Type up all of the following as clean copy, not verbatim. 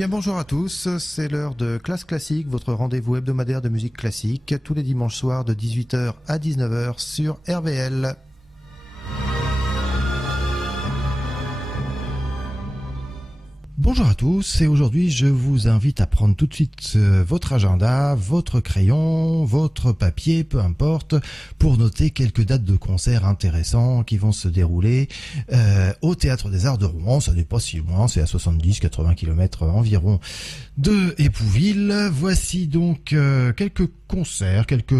bien bonjour à tous, c'est l'heure de Classe Classique, votre rendez-vous hebdomadaire de musique classique, tous les dimanches soirs de 18h à 19h sur RVL. Bonjour à tous et aujourd'hui je vous invite à prendre tout de suite votre agenda, votre crayon, votre papier, peu importe, pour noter quelques dates de concerts intéressants qui vont se dérouler au Théâtre des Arts de Rouen. Ça n'est pas si loin, c'est à 70-80 km environ de Épouville. Voici donc quelques concerts, quelques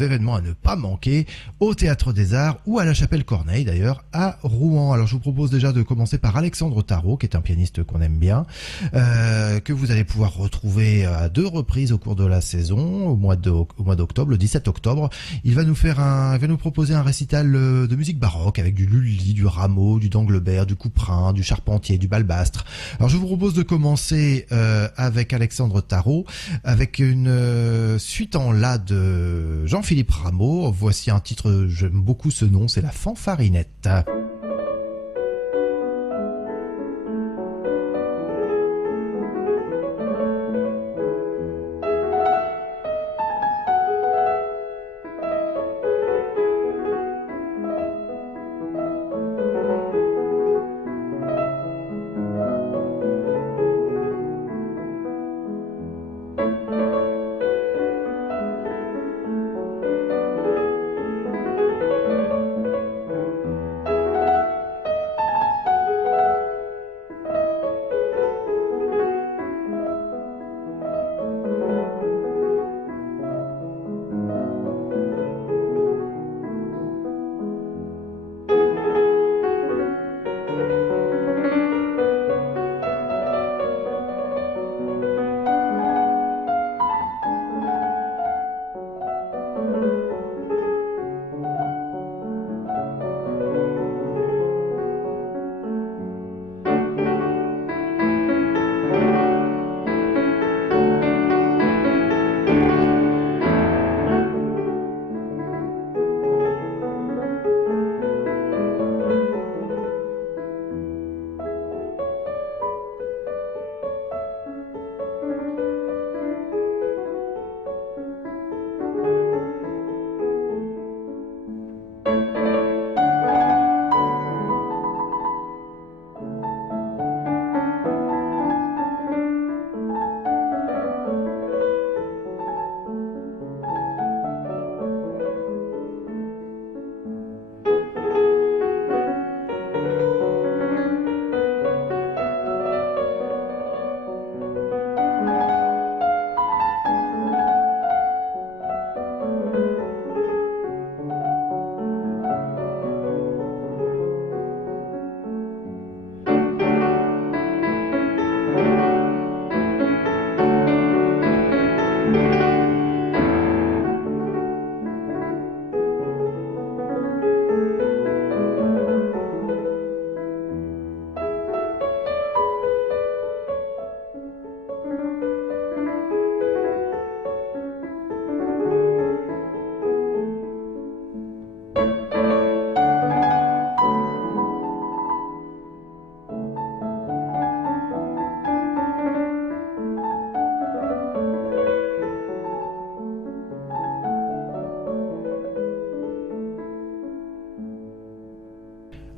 événements à ne pas manquer au Théâtre des Arts ou à la Chapelle Corneille d'ailleurs à Rouen. Alors je vous propose déjà de commencer par Alexandre Tarot, qui est un pianiste qu'on aime bien, que vous allez pouvoir retrouver à 2 reprises au cours de la saison, au mois d'octobre, le 17 octobre. Il va nous proposer un récital de musique baroque avec du Lully, du Rameau, du Danglebert, du Couperin, du Charpentier, du Balbastre. Alors je vous propose de commencer avec Alexandre Tarot, avec une suite en la de Jean-Philippe Rameau. Voici un titre, j'aime beaucoup ce nom, c'est la Fanfarinette.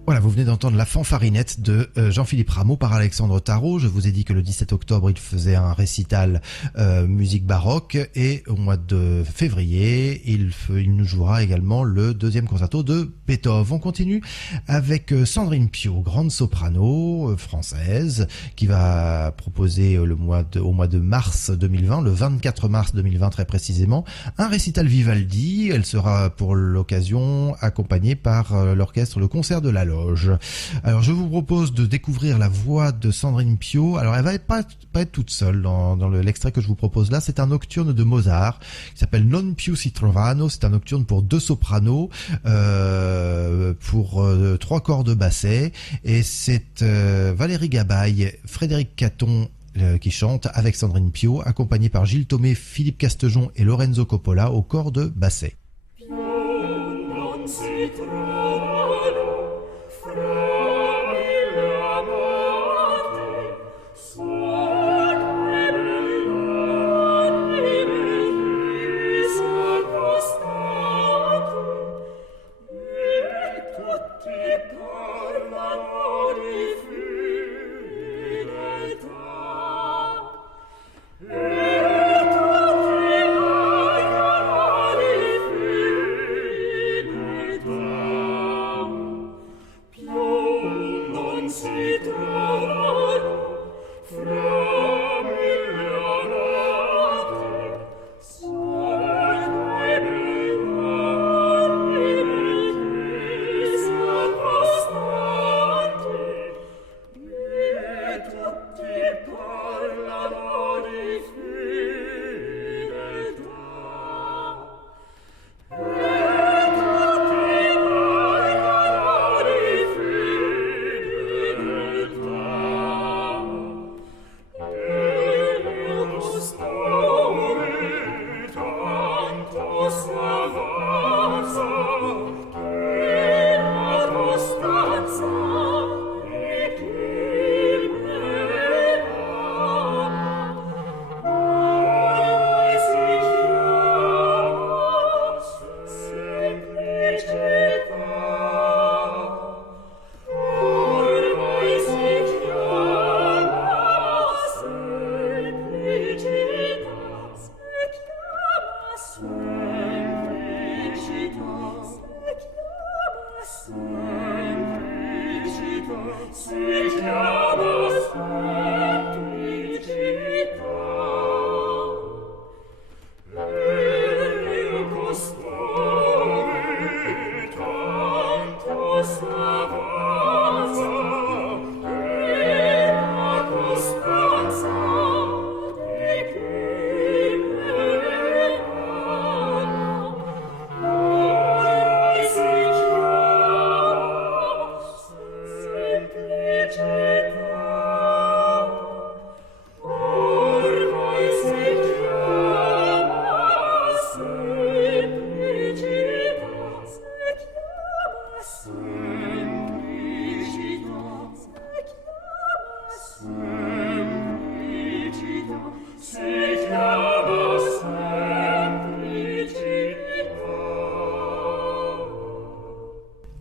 Voilà, vous venez d'entendre la Fanfarinette de Jean-Philippe Rameau par Alexandre Tarot. Je vous ai dit que le 17 octobre, il faisait un récital musique baroque et au mois de février, il nous jouera également le 2e concerto de Beethoven. On continue avec Sandrine Piau, grande soprano française, qui va proposer au mois de mars 2020, le 24 mars 2020 très précisément, un récital Vivaldi. Elle sera pour l'occasion accompagnée par l'orchestre Le Concert de la Loge. Alors je vous propose de découvrir la voix de Sandrine Piau. Alors elle va pas être toute seule dans l'extrait que je vous propose là. C'est un nocturne de Mozart qui s'appelle Non più si trovano. C'est un nocturne pour 2 sopranos, pour 3 corps de basset, et c'est Valérie Gabaye, Frédéric Caton qui chante avec Sandrine Piau, accompagné par Gilles Thomé, Philippe Castejon et Lorenzo Coppola au corps de basset. Fra il amate,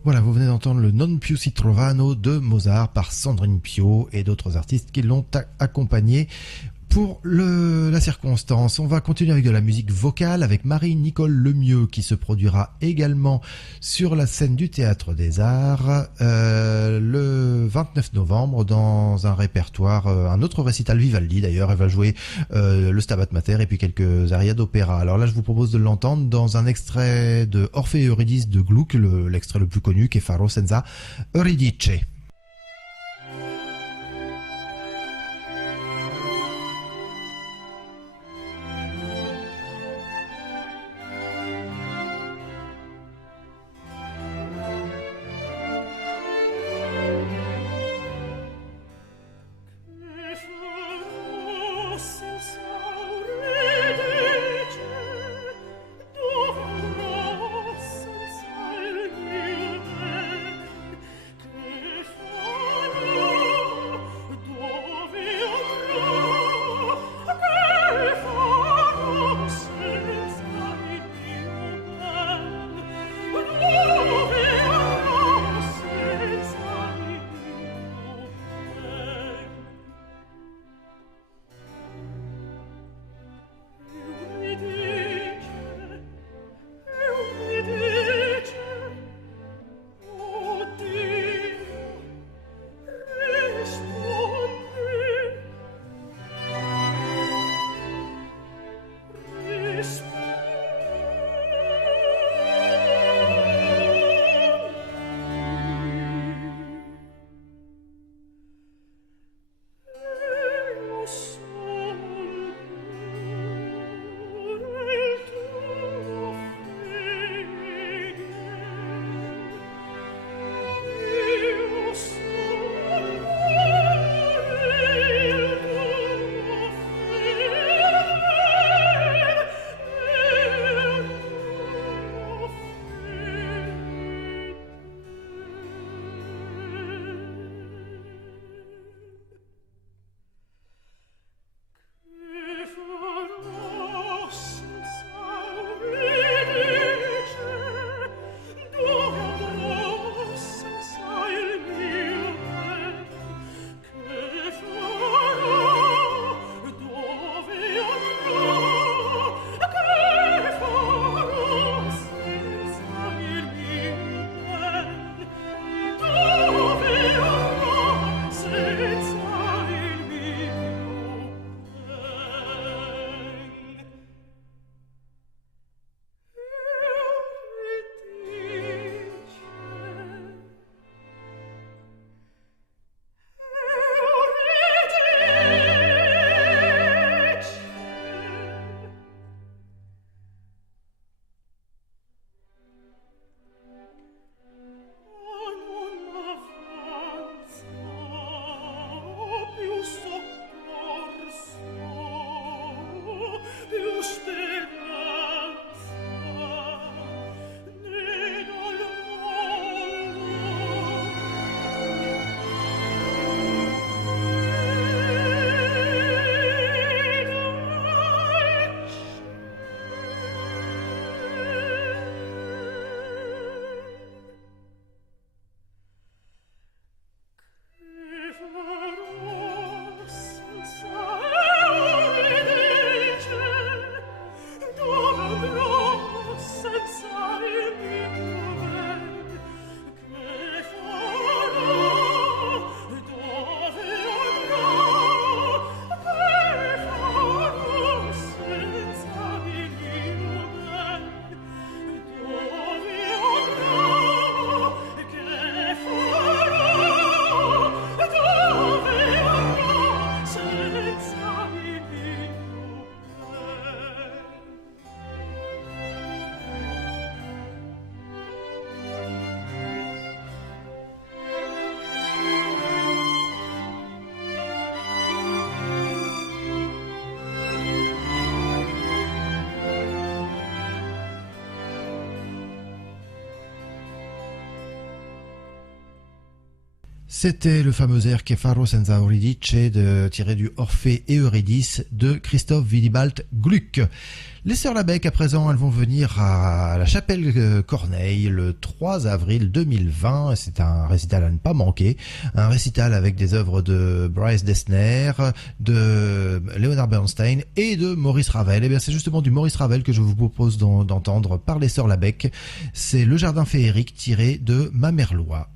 Voilà, vous venez d'entendre le Non più si trovano de Mozart par Sandrine Pio et d'autres artistes qui l'ont accompagné. Pour la circonstance, on va continuer avec de la musique vocale avec Marie-Nicole Lemieux qui se produira également sur la scène du Théâtre des Arts le 29 novembre dans un répertoire, un autre récital Vivaldi d'ailleurs. Elle va jouer le Stabat Mater et puis quelques arias d'opéra. Alors là, je vous propose de l'entendre dans un extrait de Orphée et Eurydice de Gluck, l'extrait le plus connu qui est Faro senza Eurydice. Che C'était le fameux air Che farò senza Euridice tiré du Orphée et Eurydice de Christoph Willibald Gluck. Les Sœurs Labec, à présent, elles vont venir à la Chapelle Corneille le 3 avril 2020. C'est un récital à ne pas manquer. Un récital avec des œuvres de Bryce Dessner, de Leonard Bernstein et de Maurice Ravel. Et bien, c'est justement du Maurice Ravel que je vous propose d'entendre par les Sœurs Labec. C'est Le Jardin féerique tiré de Mamerlois.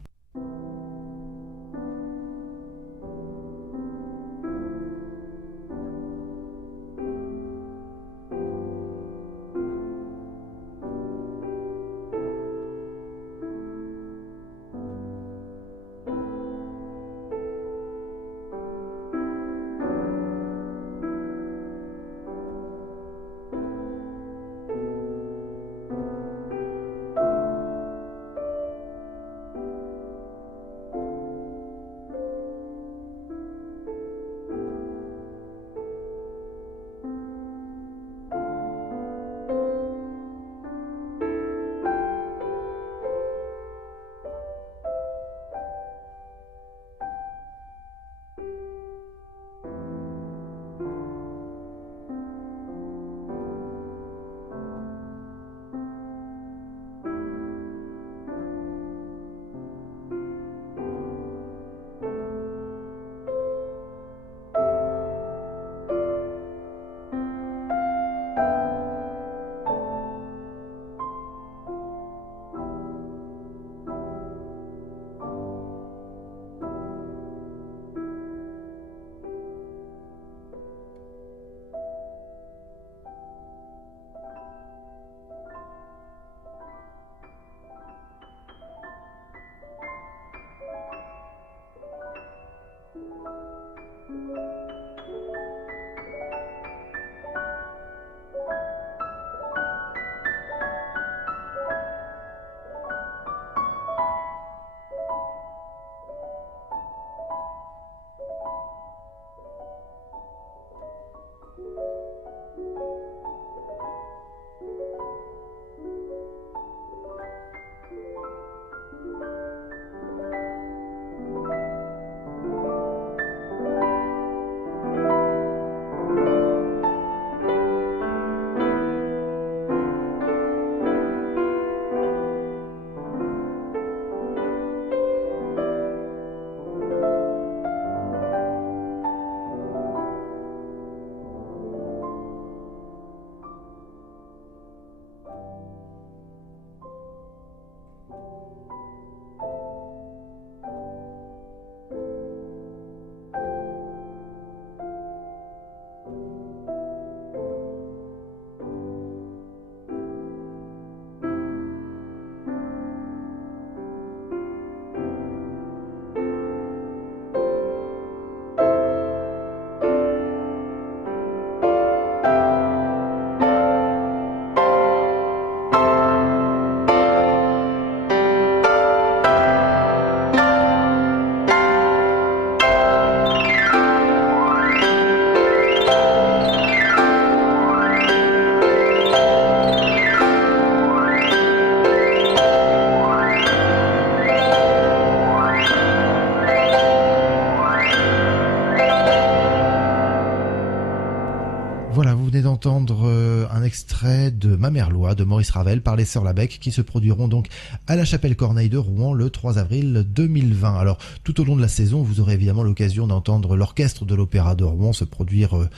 Voilà, vous venez d'entendre un extrait de Mamerlois de Maurice Ravel par les Sœurs Labec qui se produiront donc à la Chapelle Corneille de Rouen le 3 avril 2020. Alors, tout au long de la saison, vous aurez évidemment l'occasion d'entendre l'orchestre de l'Opéra de Rouen se produire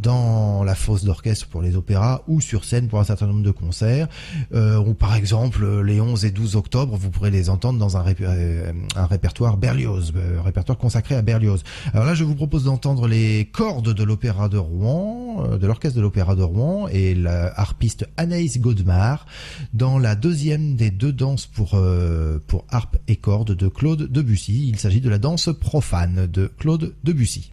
dans la fosse d'orchestre pour les opéras ou sur scène pour un certain nombre de concerts. Ou par exemple, les 11 et 12 octobre, vous pourrez les entendre dans un répertoire Berlioz, répertoire consacré à Berlioz. Alors là, je vous propose d'entendre les cordes de l'Opéra de Rouen, de l'orchestre de l'Opéra de Rouen et la harpiste Anaïs Godemar dans la deuxième des deux danses pour harpe et cordes de Claude Debussy. Il s'agit de la danse profane de Claude Debussy.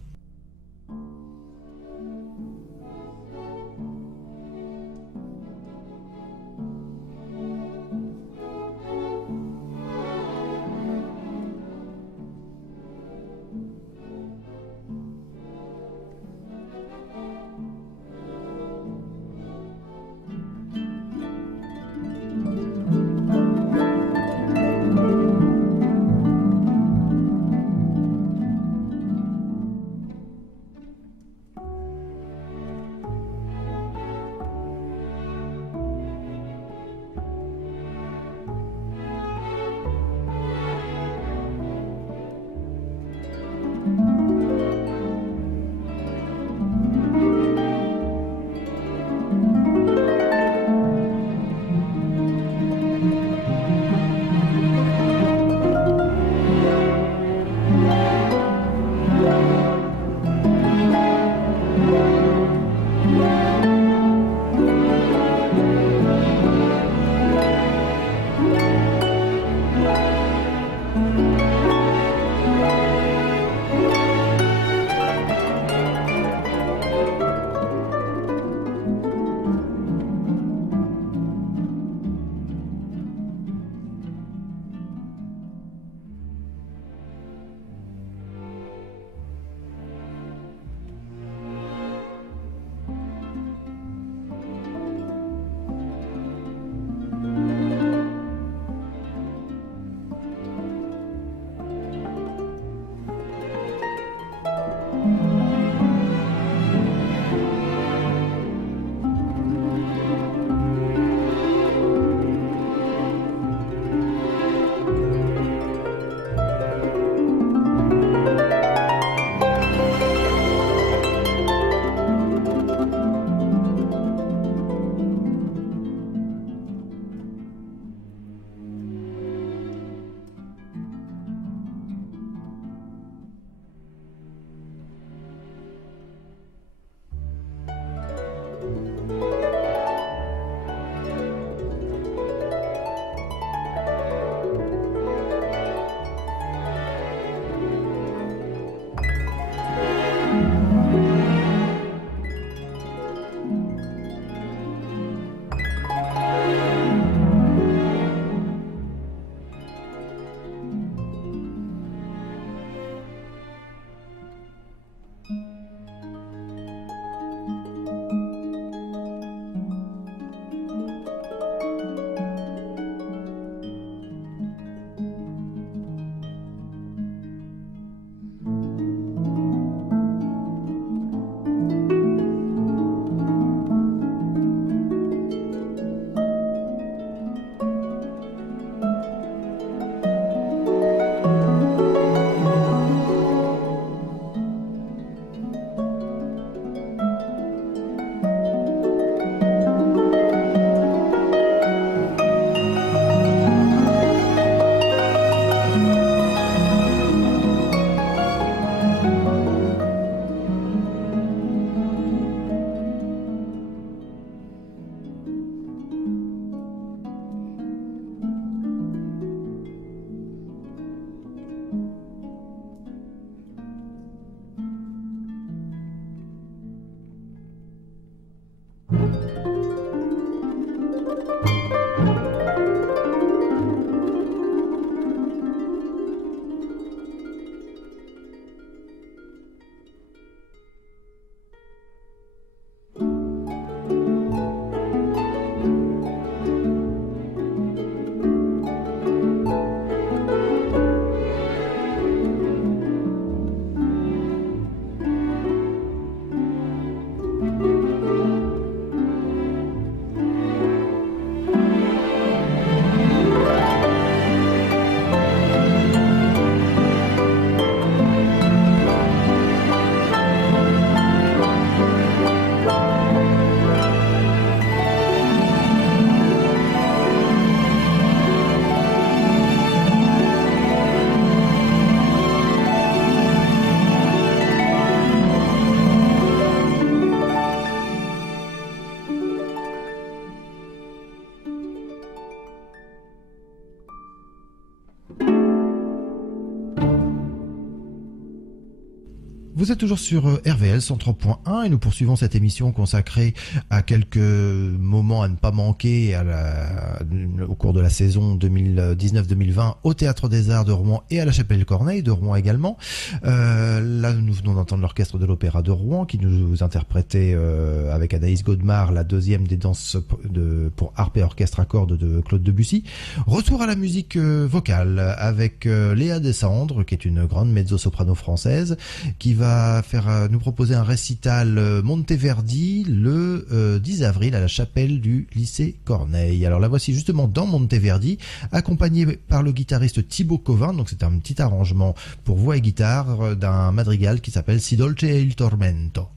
Vous êtes toujours sur RVL 103.1 et nous poursuivons cette émission consacrée à quelques moments à ne pas manquer au cours de la saison 2019-2020 au Théâtre des Arts de Rouen et à la Chapelle Corneille de Rouen également. Là, nous venons d'entendre l'orchestre de l'Opéra de Rouen qui nous interprétait avec Anaïs Godemar la deuxième des danses pour harpe et orchestre à cordes de Claude Debussy. Retour à la musique vocale avec Léa Descendre, qui est une grande mezzo-soprano française, qui va nous proposer un récital Monteverdi le 10 avril à la chapelle du lycée Corneille. Alors la voici justement dans Monteverdi, accompagnée par le guitariste Thibaut Covin, donc c'est un petit arrangement pour voix et guitare d'un madrigal qui s'appelle Si dolce è il tormento.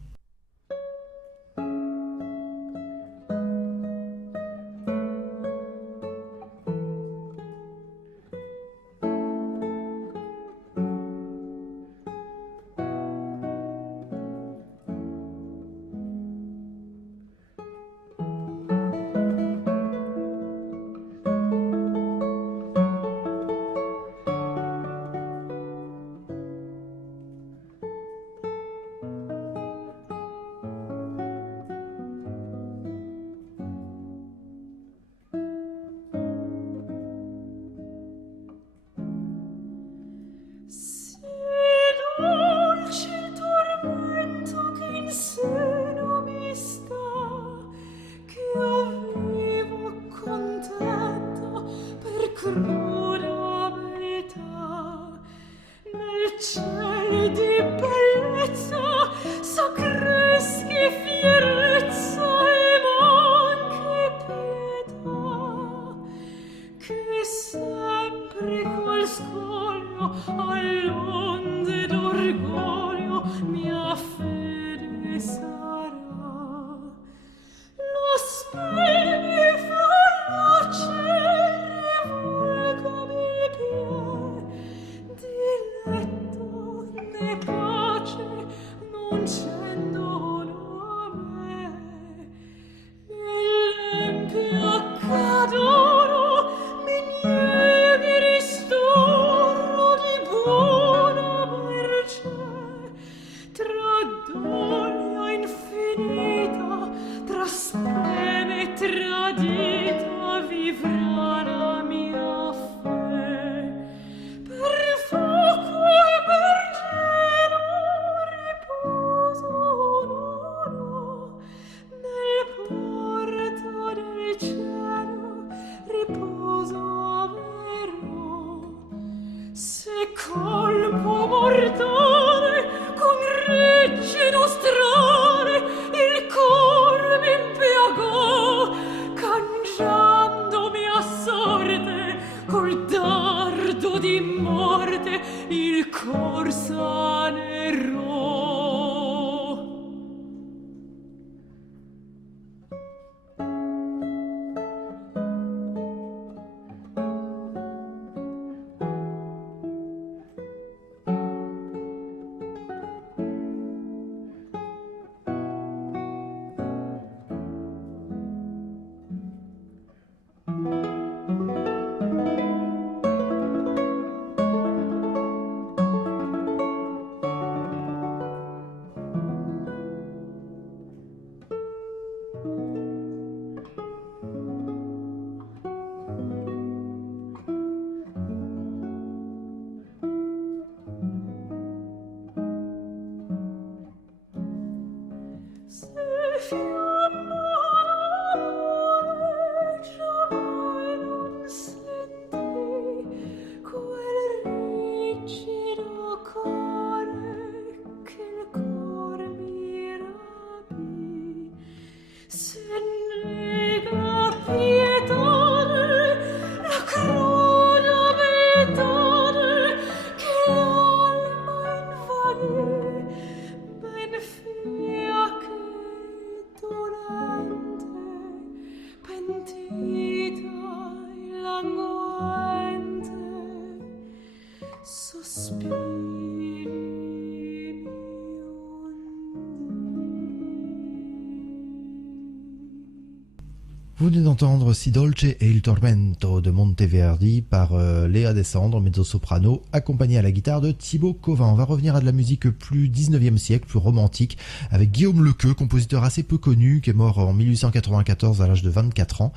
Vous venez d'entendre Si dolce e il tormento de Monteverdi par Léa Descendre, mezzo-soprano, accompagnée à la guitare de Thibaut Covin. On va revenir à de la musique plus 19e siècle, plus romantique, avec Guillaume Lequeux, compositeur assez peu connu, qui est mort en 1894 à l'âge de 24 ans,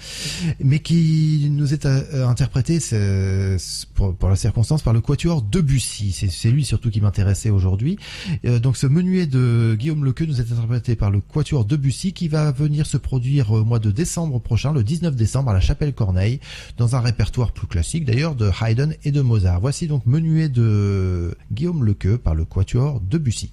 mais qui nous est interprété pour la circonstance par le quatuor Debussy. C'est lui surtout qui m'intéressait aujourd'hui. Donc ce menuet de Guillaume Lequeux nous est interprété par le quatuor Debussy, qui va venir se produire au mois de décembre prochain, le 19 décembre, à la Chapelle Corneille, dans un répertoire plus classique d'ailleurs de Haydn et de Mozart. Voici donc menuet de Guillaume Lequeux par le quatuor Debussy.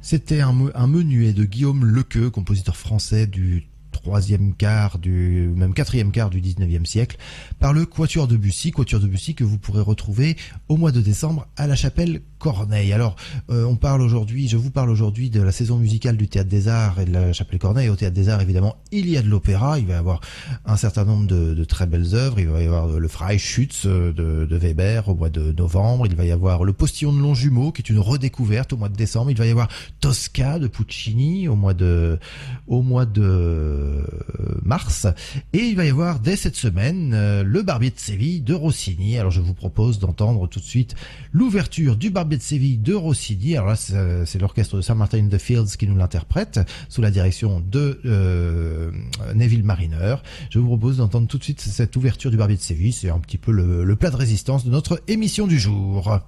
C'était un menuet de Guillaume Lequeux, compositeur français du troisième quart, même quatrième quart du 19e siècle, par le Quatuor Debussy que vous pourrez retrouver au mois de décembre à la Chapelle Corneille. Alors, je vous parle aujourd'hui de la saison musicale du Théâtre des Arts et de la Chapelle Corneille. Au Théâtre des Arts, évidemment, il y a de l'opéra, il va y avoir un certain nombre de très belles œuvres, il va y avoir le Freischütz de Weber au mois de novembre, il va y avoir le Postillon de Longjumeau, qui est une redécouverte au mois de décembre, il va y avoir Tosca de Puccini au mois de mars. Et il va y avoir dès cette semaine le Barbier de Séville de Rossini. Alors je vous propose d'entendre tout de suite l'ouverture du Barbier de Séville de Rossini. Alors là c'est l'orchestre de St. Martin in the Fields qui nous l'interprète sous la direction de Neville Mariner. Je vous propose d'entendre tout de suite cette ouverture du Barbier de Séville. C'est un petit peu le plat de résistance de notre émission du jour.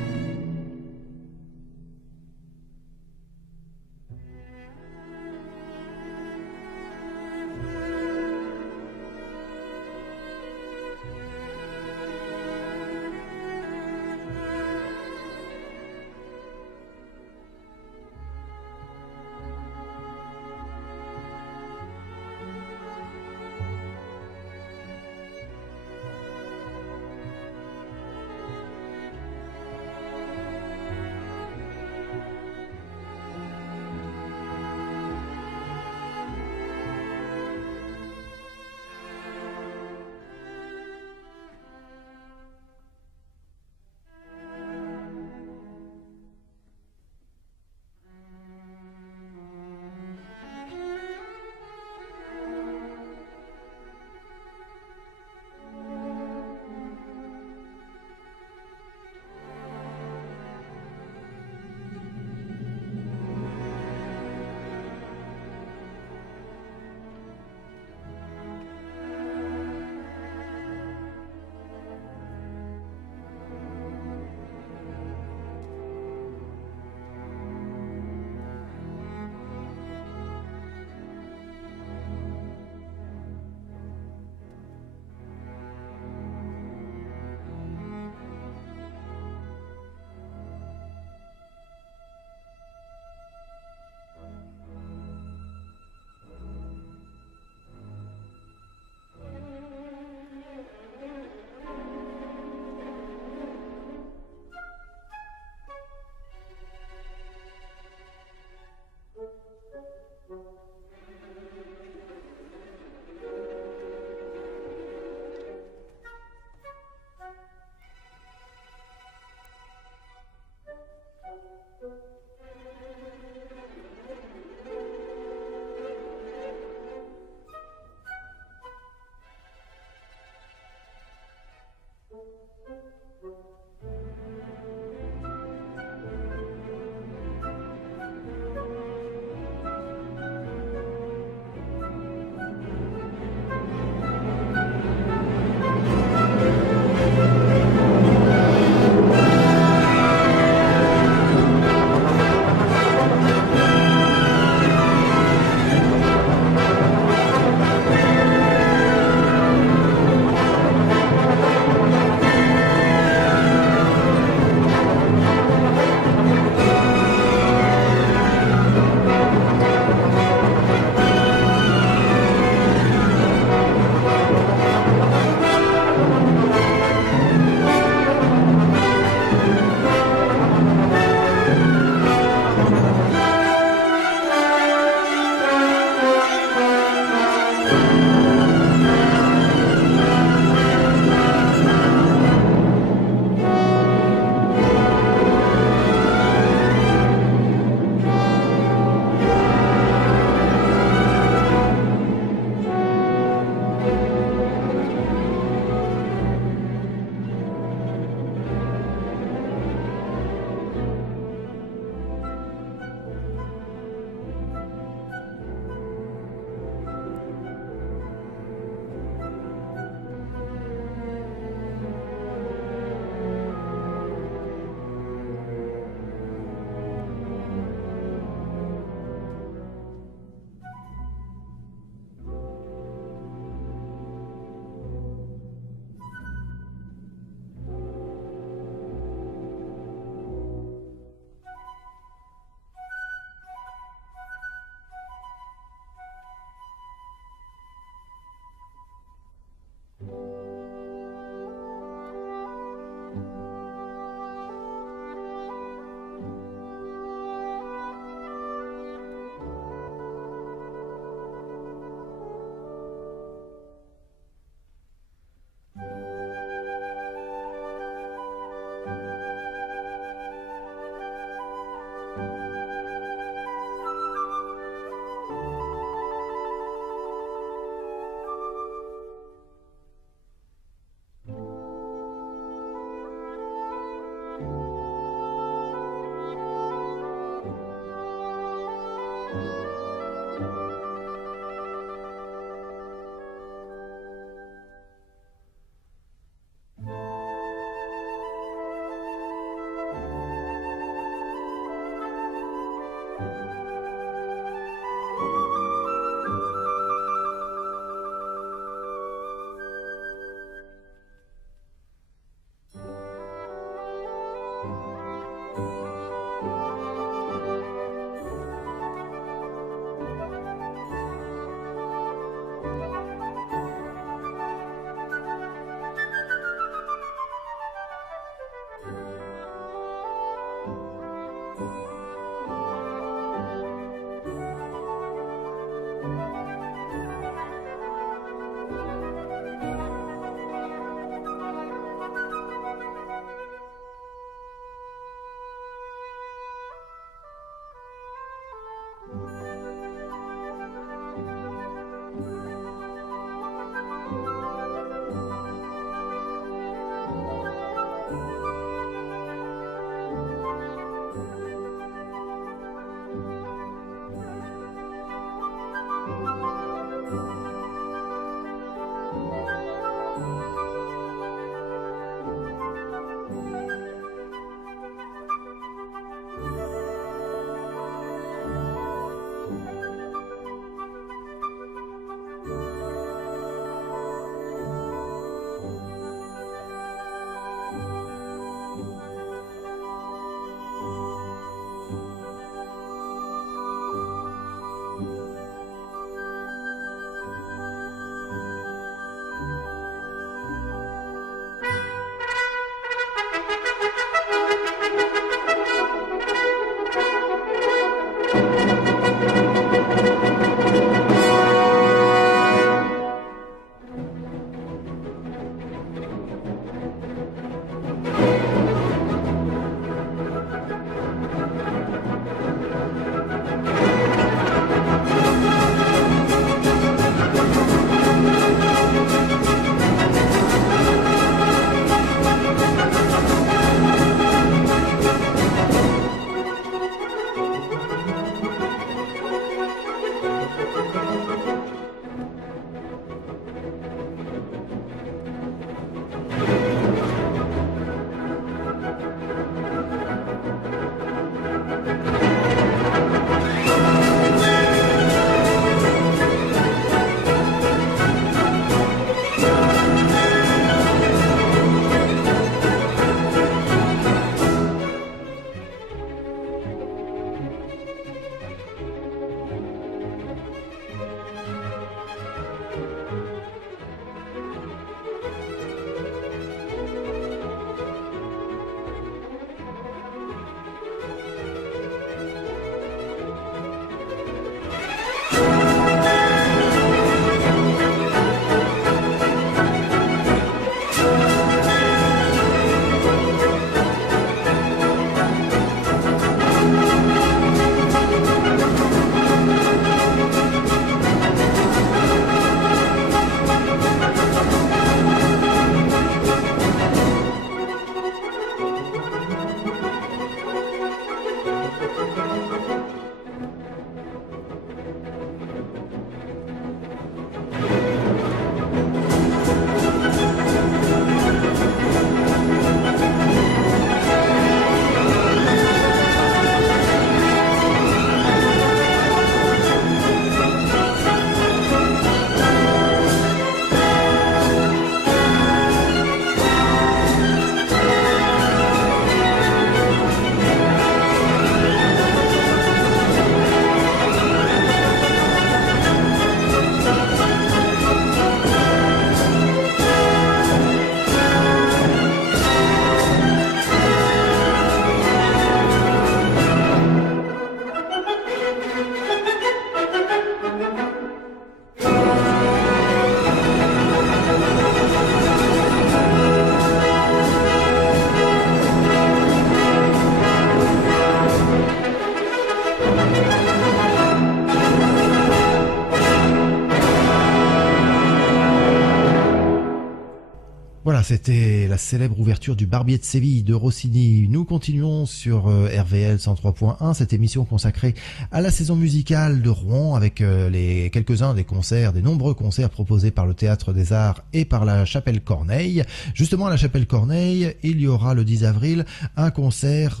Voilà, c'était la célèbre ouverture du Barbier de Séville de Rossini. Nous continuons sur RVL 103.1, cette émission consacrée à la saison musicale de Rouen avec les quelques-uns des concerts, des nombreux concerts proposés par le Théâtre des Arts et par la Chapelle Corneille. Justement, à la Chapelle Corneille, il y aura le 10 avril un concert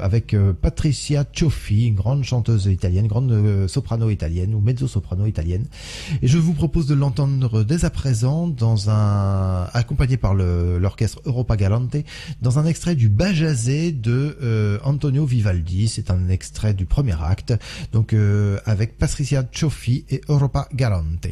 avec Patricia Cioffi, une grande chanteuse italienne, grande soprano italienne ou mezzo-soprano italienne. Et je vous propose de l'entendre dès à présent accompagné par l'orchestre Europa Galante, dans un extrait du Bajazet de Antonio Vivaldi. C'est un extrait du premier acte, donc avec Patricia Cioffi et Europa Galante.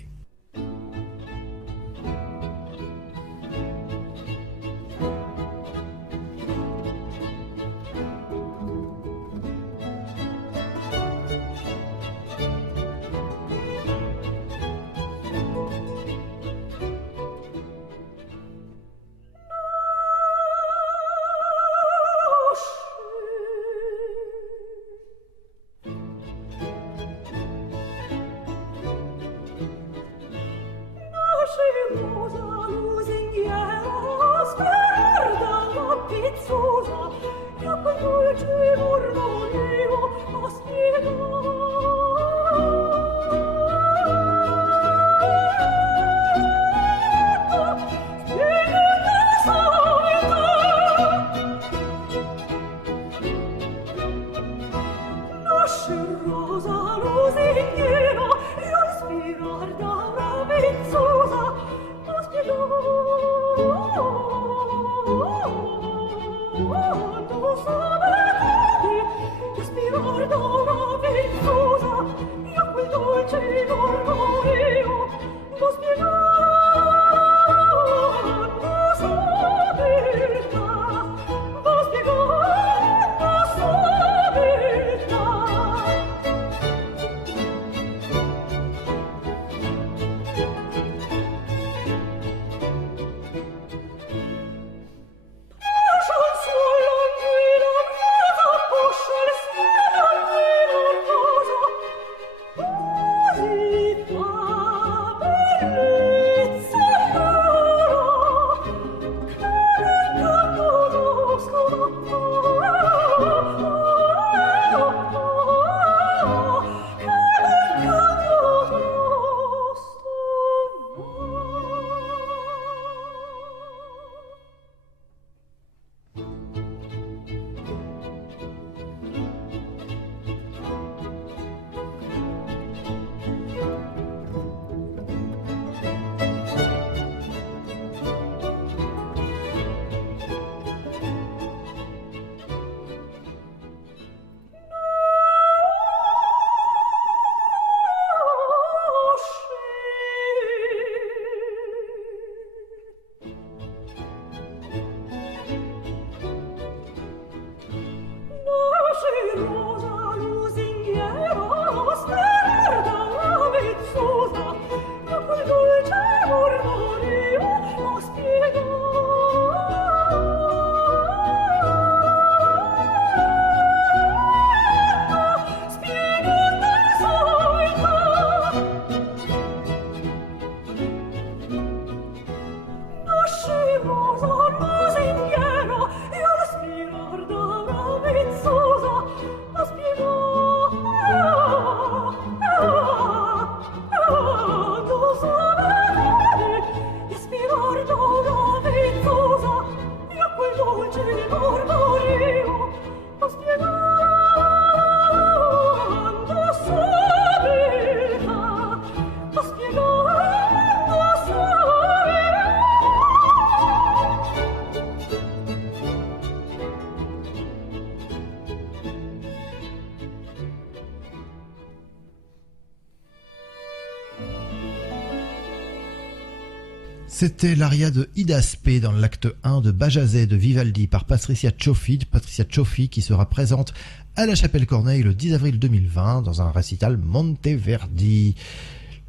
C'était l'aria de Idaspé dans l'acte 1 de Bajazet de Vivaldi par Patricia Cioffi qui sera présente à la Chapelle Corneille le 10 avril 2020 dans un récital Monteverdi.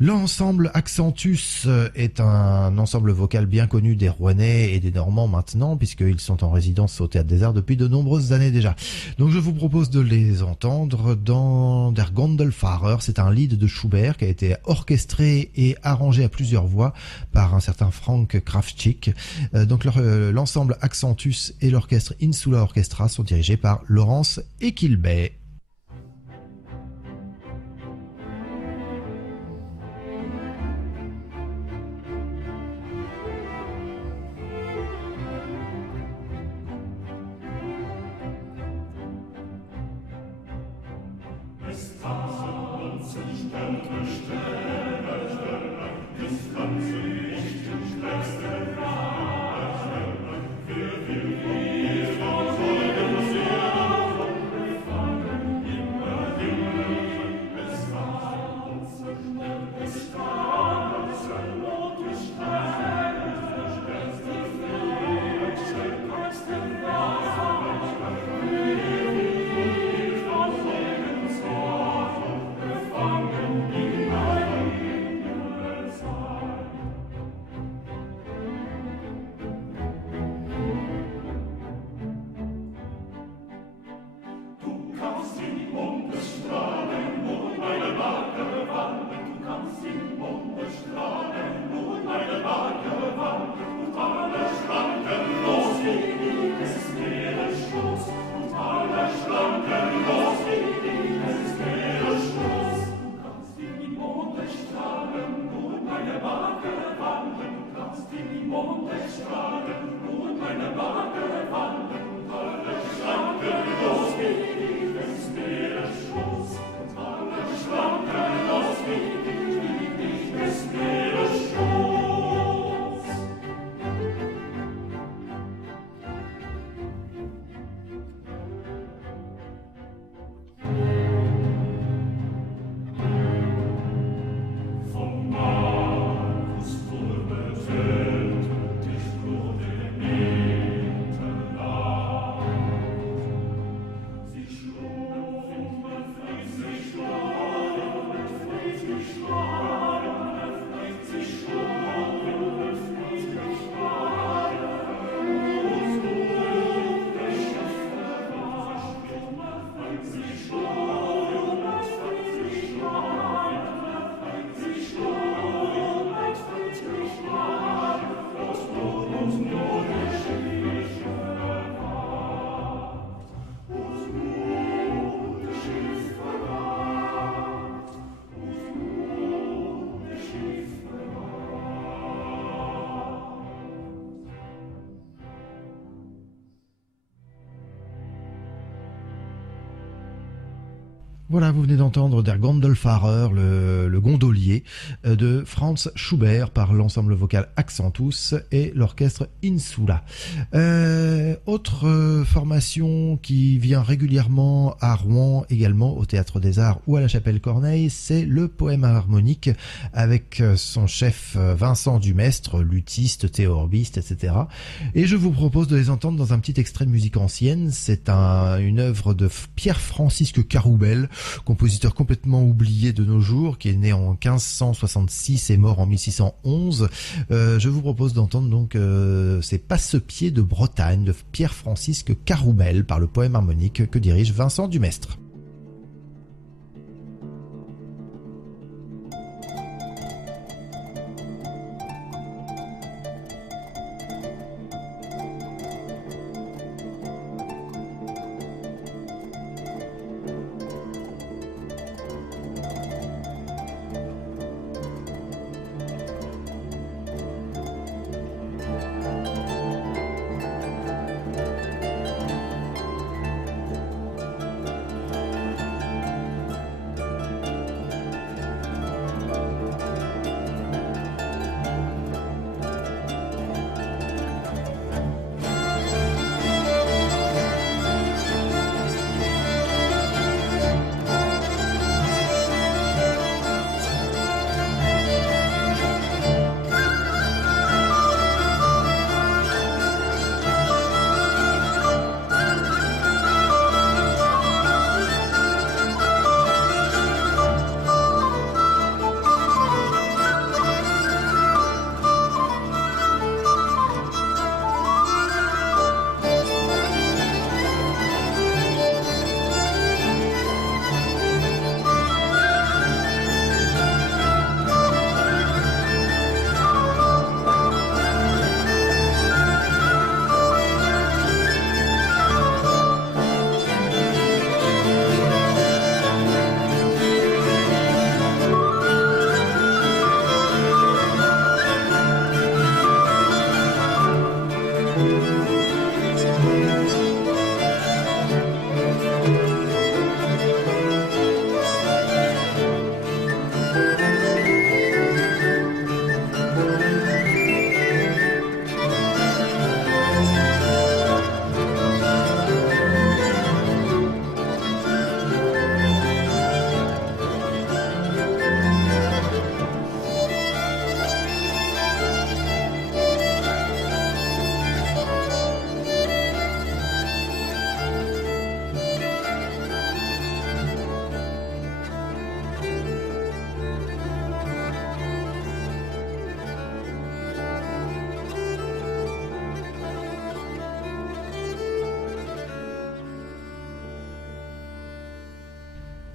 L'ensemble Accentus est un ensemble vocal bien connu des Rouennais et des Normands maintenant, puisqu'ils sont en résidence au Théâtre des Arts depuis de nombreuses années déjà. Donc je vous propose de les entendre dans Der Gondelfahrer. C'est un lied de Schubert qui a été orchestré et arrangé à plusieurs voix par un certain Frank Kraftschick. Donc l'ensemble Accentus et l'orchestre Insula Orchestra sont dirigés par Laurence Equilbet. Voilà, vous venez d'entendre Der Gondelfahrer, le gondolier de Franz Schubert par l'ensemble vocal Accentus et l'orchestre Insula. Autre formation qui vient régulièrement à Rouen, également au Théâtre des Arts ou à la Chapelle Corneille, c'est le Poème harmonique avec son chef Vincent Dumestre, luthiste, théorbiste, etc. Et je vous propose de les entendre dans un petit extrait de musique ancienne. C'est une œuvre de Pierre-Francisque Caroubel, compositeur complètement oublié de nos jours, qui est né en 1566 et mort en 1611. Je vous propose d'entendre donc ces Passe-pieds de Bretagne de Pierre-Francisque Caroubel par le Poème harmonique que dirige Vincent Dumestre.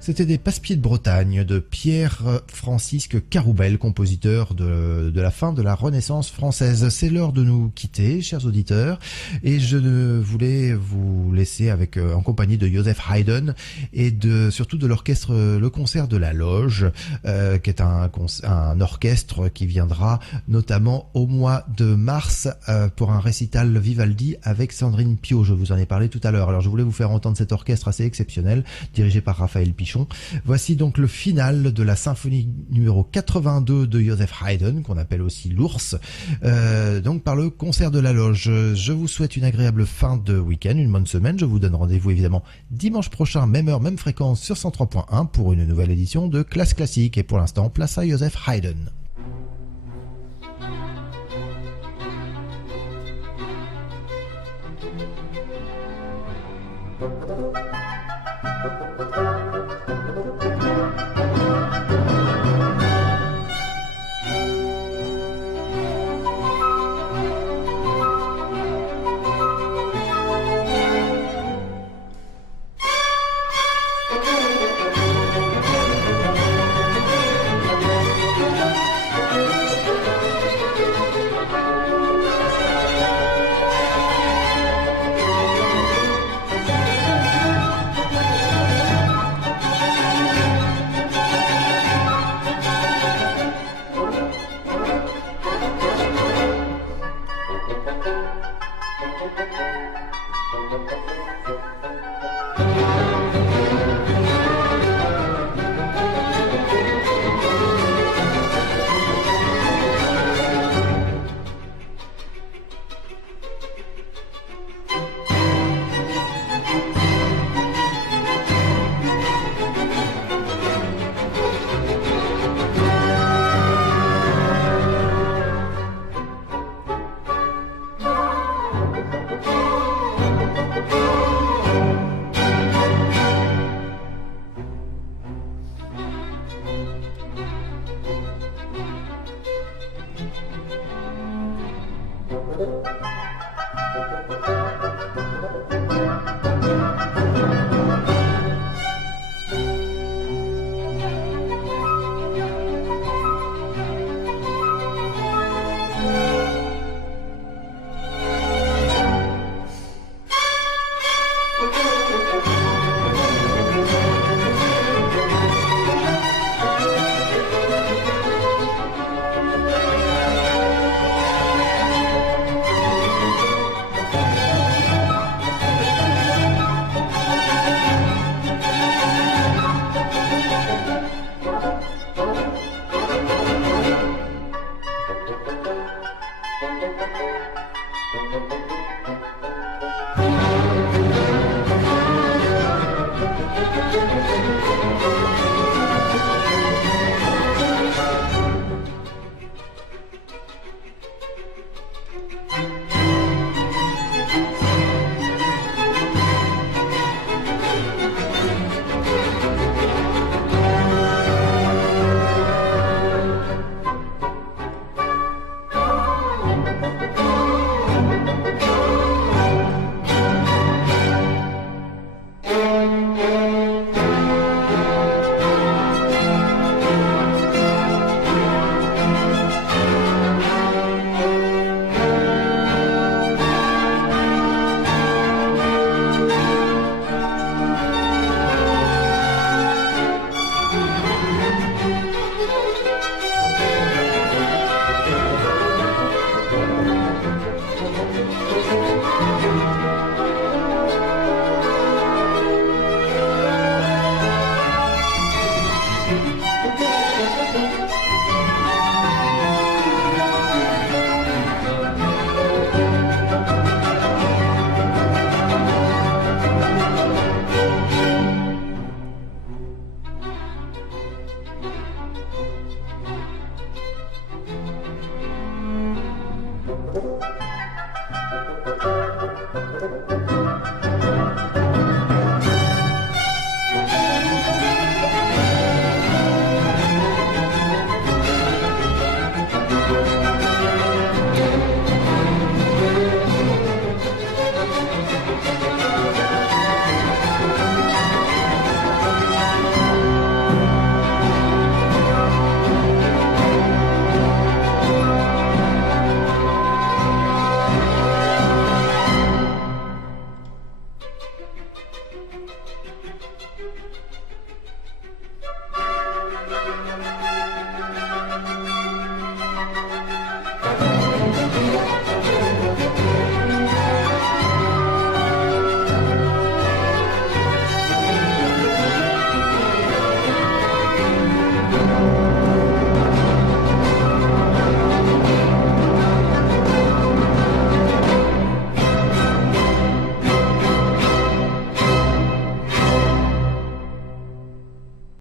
C'était des Passe-Pieds de Bretagne de Pierre-Francisque Caroubel, compositeur de la fin de la Renaissance française. C'est l'heure de nous quitter, chers auditeurs, et je voulais vous laisser en compagnie de Joseph Haydn et surtout de l'orchestre Le Concert de la Loge, qui est un orchestre qui viendra notamment au mois de mars pour un récital Vivaldi avec Sandrine Pio. Je vous en ai parlé tout à l'heure. Alors je voulais vous faire entendre cet orchestre assez exceptionnel, dirigé par Raphaël Pichon. Voici donc le final de la symphonie numéro 82 de Joseph Haydn, qu'on appelle aussi l'Ours, donc par le Concert de la Loge. Je vous souhaite une agréable fin de week-end, une bonne semaine. Je vous donne rendez-vous évidemment dimanche prochain, même heure, même fréquence sur 103.1 pour une nouvelle édition de Classe Classique. Et pour l'instant, place à Joseph Haydn.